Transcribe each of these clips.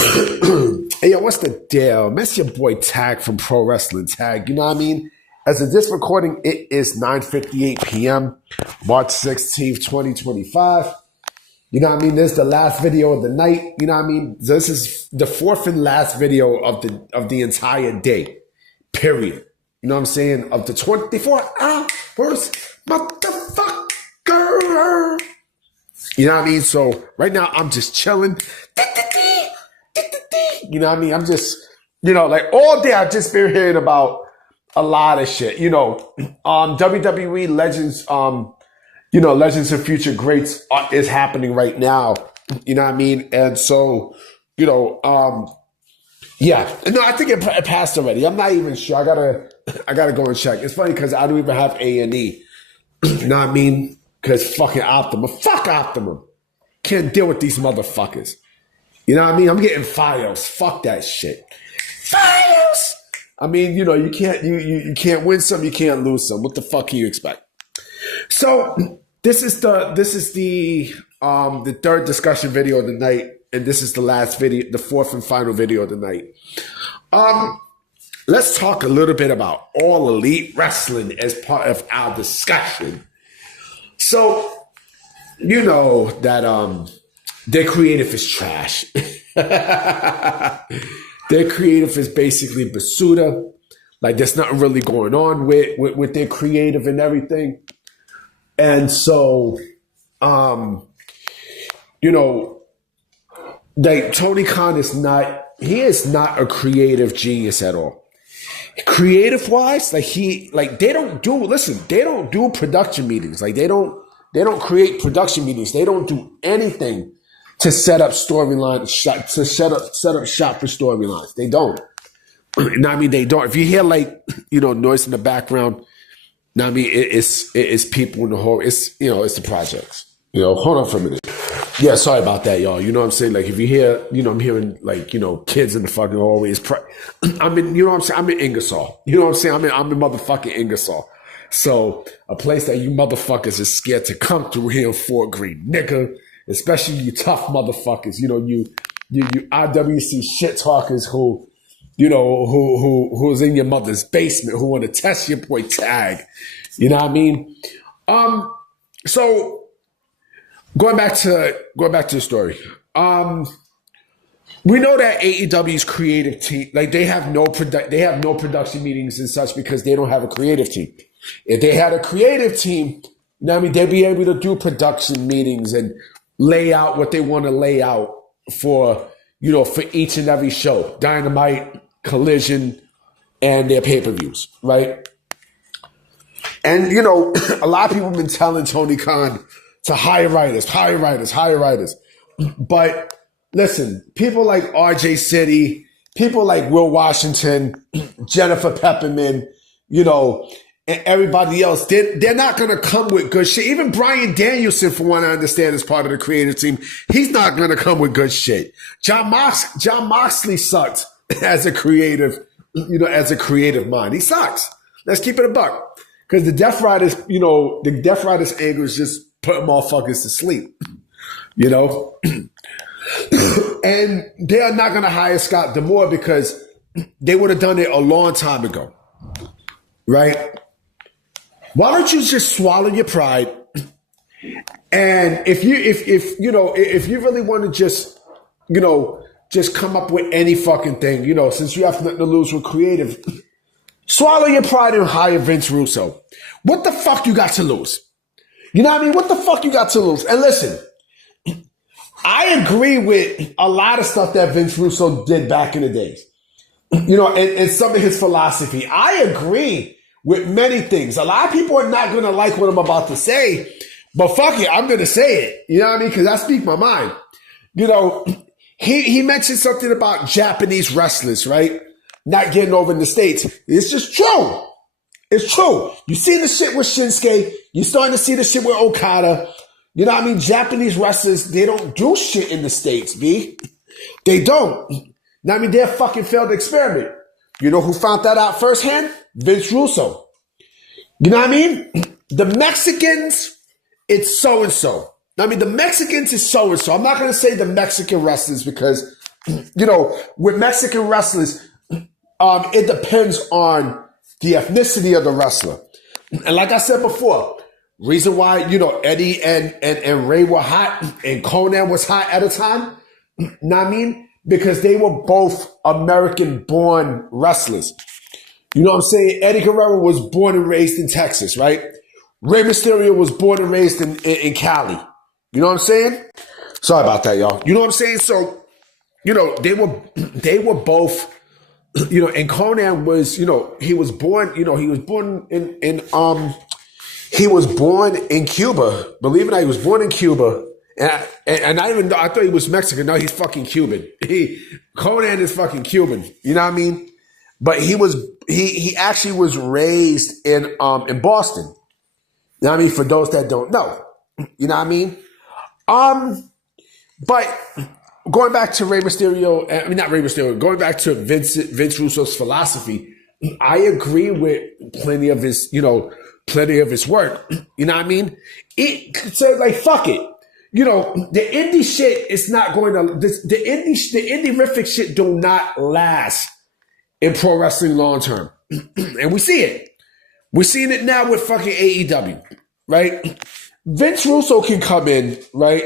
Hey, yo, what's the deal? That's your boy Tag from Pro Wrestling Tag. You know what I mean? As of this recording, it is 9:58 p.m., March 16th, 2025. You know what I mean? This is the last video of the night. You know what I mean? This is the fourth and last video of the entire day. Period. You know what I'm saying? Of the 24 hours, motherfucker. You know what I mean? So right now I'm just chilling. You know what I mean? I'm just, like all day I've just been hearing about a lot of shit. WWE Legends, Legends of Future Greats is happening right now. You know what I mean? And so, yeah. No, I think it passed already. I'm not even sure. I gotta go and check. It's funny because I don't even have A&E. You know what I mean? Because fucking Optimum. Fuck Optimum. Can't deal with these motherfuckers. You know what I mean? I'm getting Fios. Fuck that shit. Fios! I mean, you can't win some, you can't lose some. What the fuck can you expect? So this is the third discussion video of the night, and this is the last video, the fourth and final video of the night. Let's talk a little bit about All Elite Wrestling as part of our discussion. So, you know that their creative is trash. Their creative is basically basuda. Like there's nothing really going on with their creative and everything. And so, like Tony Khan is not a creative genius at all. Creative wise, they don't do production meetings. Like they don't create production meetings. They don't do anything to set up storyline, to set up shop for storylines. They don't. I mean, they don't. If you hear noise in the background, I mean, it's people in the whole. It's the projects. Hold on for a minute. Yeah, sorry about that, y'all. You know what I'm saying? Like if you hear, I'm hearing kids in the fucking hallway. I'm in, you know what I'm saying? I'm in Ingersoll. You know what I'm saying? I'm in motherfucking Ingersoll. So a place that you motherfuckers is scared to come through here in Fort Greene, nigga. Especially you tough motherfuckers. You IWC shit talkers who's in your mother's basement who want to test your boy Tag. You know what I mean? So going back to the story. We know that AEW's creative team, they have no production meetings and such because they don't have a creative team. If they had a creative team, they'd be able to do production meetings and lay out what they want to lay out for each and every show. Dynamite, Collision, and their pay-per-views, right? And, a lot of people have been telling Tony Khan to hire writers. But listen, people like RJ City, people like Will Washington, Jennifer Pepperman, and everybody else, they're not going to come with good shit. Even Bryan Danielson, for one I understand, is part of the creative team. He's not going to come with good shit. John Moxley sucked as a creative, as a creative mind. He sucks. Let's keep it a buck. Because the Death Riders, the Death Riders angle is just putting motherfuckers to sleep, And they are not going to hire Scott D'Amore because they would have done it a long time ago, right? Why don't you just swallow your pride? And if you really want to just come up with any fucking thing, since you have nothing to lose with creative, swallow your pride and hire Vince Russo. What the fuck you got to lose? You know what I mean? What the fuck you got to lose? And listen, I agree with a lot of stuff that Vince Russo did back in the days. And some of his philosophy. I agree with many things. A lot of people are not going to like what I'm about to say, but fuck it, I'm going to say it. You know what I mean? Because I speak my mind. He mentioned something about Japanese wrestlers, right? Not getting over in the States. It's just true. It's true. You see the shit with Shinsuke. You're starting to see the shit with Okada. You know what I mean? Japanese wrestlers, they don't do shit in the States, B. They don't. They're a fucking failed experiment. You know who found that out firsthand? Vince Russo. You know what I mean? The Mexicans, it's so-and-so. The Mexicans is so-and-so. I'm not going to say the Mexican wrestlers because with Mexican wrestlers, it depends on the ethnicity of the wrestler. And like I said before, reason why, Eddie and Ray were hot and Conan was hot at a time, know what I mean? Because they were both American-born wrestlers. You know what I'm saying? Eddie Guerrero was born and raised in Texas, right? Rey Mysterio was born and raised in Cali. You know what I'm saying? Sorry about that, y'all. You know what I'm saying? So, they were both, and Conan was, he was born in Cuba. Believe it or not, he was born in Cuba. And I thought he was Mexican. No, he's fucking Cuban. Conan is fucking Cuban. You know what I mean? But he actually was raised in Boston. You know what I mean? For those that don't know. You know what I mean? But going back to Rey Mysterio, not Rey Mysterio, going back to Vince Russo's philosophy, I agree with plenty of his work. You know what I mean? So like, fuck it. The indie shit is not going to, the indie-rific shit do not last in pro wrestling long term. And we see it. We're seeing it now with fucking AEW, right? Vince Russo can come in, right,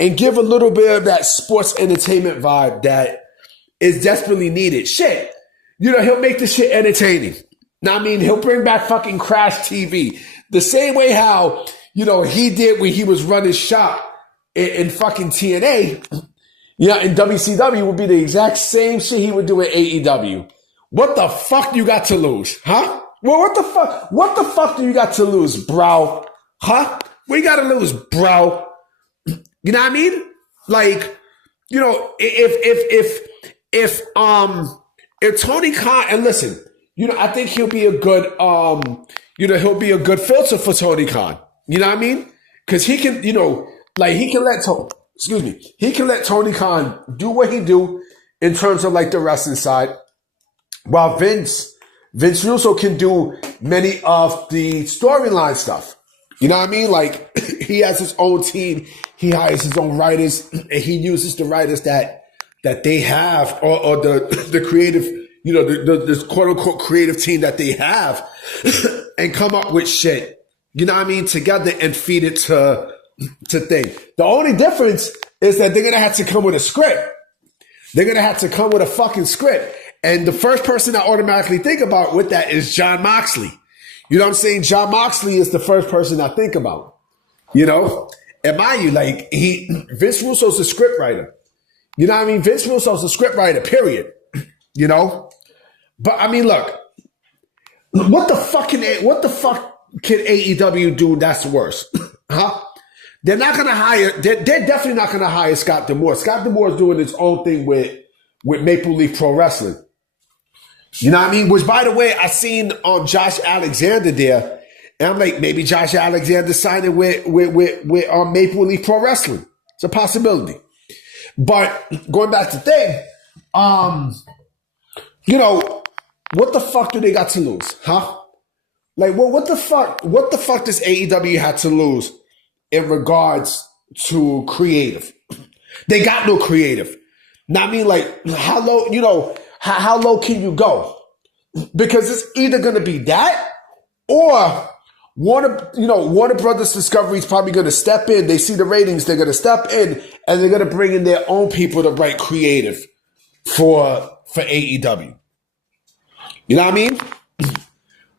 and give a little bit of that sports entertainment vibe that is desperately needed. Shit. He'll make the shit entertaining. Now, I mean, he'll bring back fucking Crash TV. The same way how, he did when he was running shop in fucking TNA. In WCW would be the exact same shit he would do at AEW. What the fuck you got to lose? Huh? Well, what the fuck? What the fuck do you got to lose, bro? Huh? What you got to lose, bro? You know what I mean? Like, if Tony Khan, and listen, I think he'll be a good, he'll be a good filter for Tony Khan. You know what I mean? Because he can, he can let Tony Khan do what he do in terms of like the wrestling side, while Vince Russo can do many of the storyline stuff. You know what I mean? Like, he has his own team. He hires his own writers, and he uses the writers that they have, or the creative, the quote unquote creative team that they have, and come up with shit. You know what I mean? Together and feed it to thing. The only difference is that they're gonna have to come with a script. They're gonna have to come with a fucking script. And the first person I automatically think about with that is Jon Moxley. You know what I'm saying? Jon Moxley is the first person I think about. And mind you, like, Vince Russo's a script writer. You know what I mean? Vince Russo's a script writer, period. But I mean, look, what the fuck can AEW do that's worse? Huh? They're not going to hire, they're definitely not going to hire Scott D'Amore. Scott D'Amore is doing his own thing with Maple Leaf Pro Wrestling. You know what I mean? Which, by the way, I seen Josh Alexander there, and I'm like, maybe Josh Alexander signing with Maple Leaf Pro Wrestling. It's a possibility. But going back to the thing, what the fuck do they got to lose? Huh? Like, well, what the fuck does AEW have to lose in regards to creative? They got no creative. Now, I mean, like, how low, how low can you go? Because it's either going to be that, or Warner Brothers Discovery is probably going to step in. They see the ratings, they're going to step in, and they're going to bring in their own people to write creative for AEW. You know what I mean?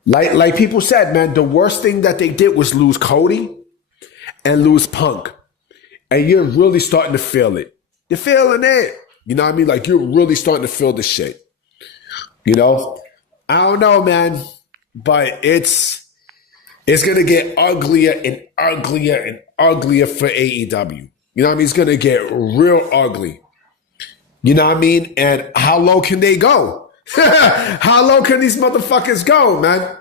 Like people said, man, the worst thing that they did was lose Cody and lose Punk. And you're really starting to feel it. You're feeling it. You know what I mean? Like, you're really starting to feel the shit. I don't know, man. But it's going to get uglier and uglier and uglier for AEW. You know what I mean? It's going to get real ugly. You know what I mean? And how low can they go? How low can these motherfuckers go, man?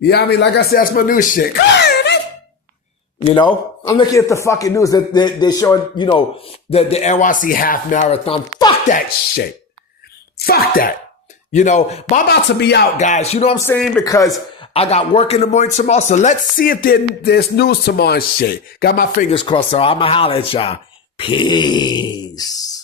Yeah, I mean, like I said, that's my new shit. I'm looking at the fucking news that they're showing, the NYC half marathon. Fuck that shit. Fuck that. But I'm about to be out, guys. You know what I'm saying? Because I got work in the morning tomorrow. So let's see if there's news tomorrow and shit. Got my fingers crossed, so I'm going to holler at y'all. Peace.